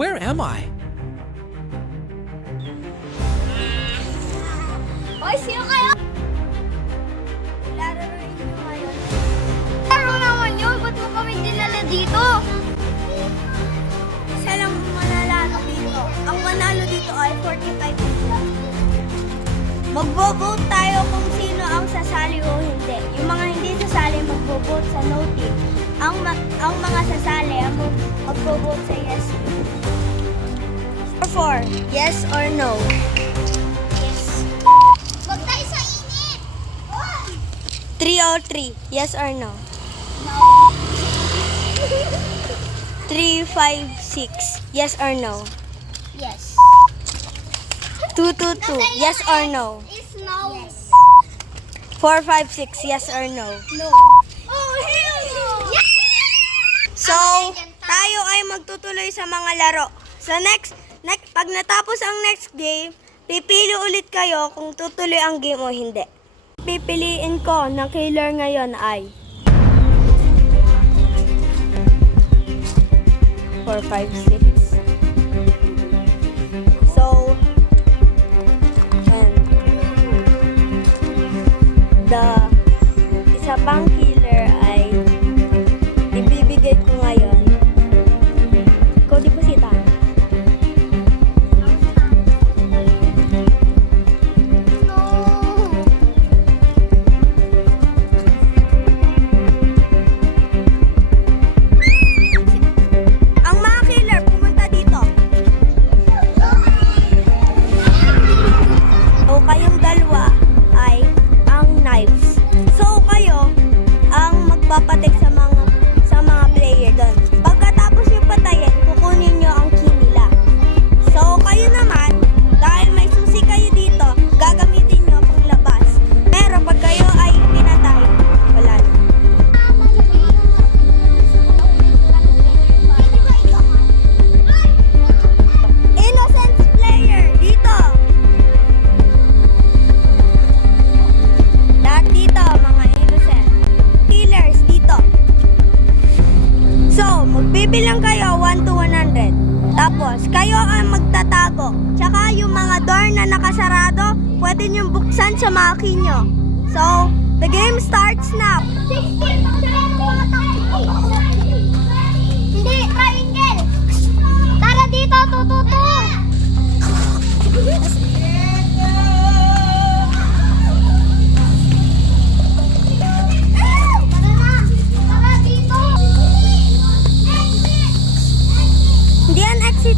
Where am I? Hoy, sino kayo? Lalaroin nyo ngayon. Laro naman yun. Ba't mo kami dinala dito? Isa lang manalalo dito. Ang manalo dito ay 45 people. Magbo-vote tayo kung sino ang sasali o hindi. Yung mga hindi sasali magbo-vote sa no team. Ang mga sasali ang magbo-vote sa yes. 4, yes or no? Yes. Huwag tayo sa init! 303, yes or no? No. 356, yes or no? Yes. 222, yes or no? Is no. Yes. 456, yes or no? No. Oh, hell no! Yes! So, tayo ay magtutuloy sa mga laro. So pag natapos ang next game, pipili ulit kayo kung tutuloy ang game o hindi. Pipiliin ko na killer ngayon ay 4, 5, 6. So, the isa pang killer ay ibibigay ko ngayon. Ikaw, di ba sita? Ang mga killer, pumunta dito. So, kayong dalawa ay ang knives. So, kayo ang magpapatik sa mga player doon. Pagkatapos nyo patayin, kukunin nyo ang key nila. So, kayo naman, dahil may susi kayo dito, gagamitin nyo pang labas. Pero pag kayo ay pinatay, wala na. Innocent player, dito! Lahat dito, mga innocent. Killers, dito. So, magbibilang kayo 1 to 100. Tapos, kayo ang magtatago. Tsaka yung mga door na nakasarado, pwede nyo buksan sa mga key nyo. So, the game starts now. 16! Hindi, triangle! Tara dito, tututo! Tara dito! Hindi yan exit.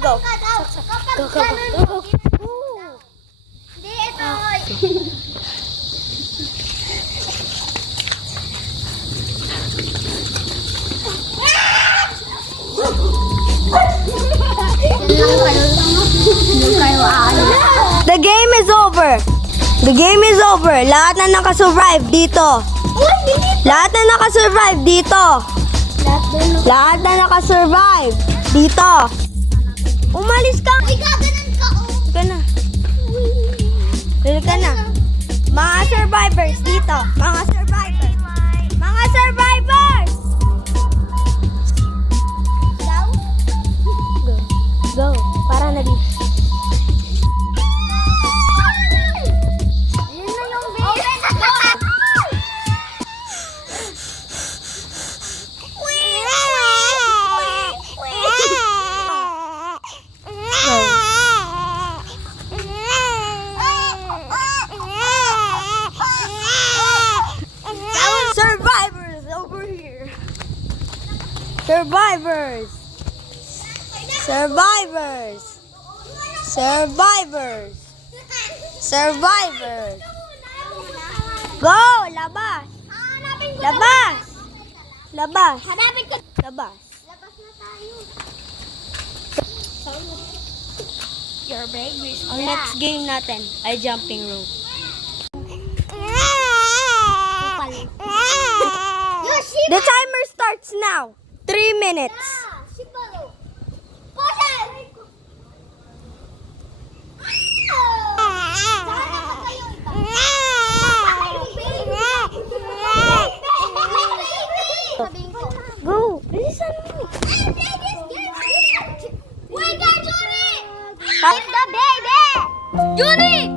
Go. Go, go, go. Hindi, ito. The game is over. The game is over. Lahat na nakasurvive dito. Lahat na nakasurvive dito. Lahat na nakasurvive dito. Umalis ka. Gaganan ka. Ka na. Dali ka na. Mga survivors dito. Mga survivors. Mga survivors. Go. Go. Para na dito. Survivors over here. Survivors. Survivors. Survivors. Survivors. Go! Labas! Labas! Labas! Hanapin ko! Labas! Labas na tayo! Your babies. Ang next game natin ay jumping rope. The timer starts now. 3 minutes. Yuri!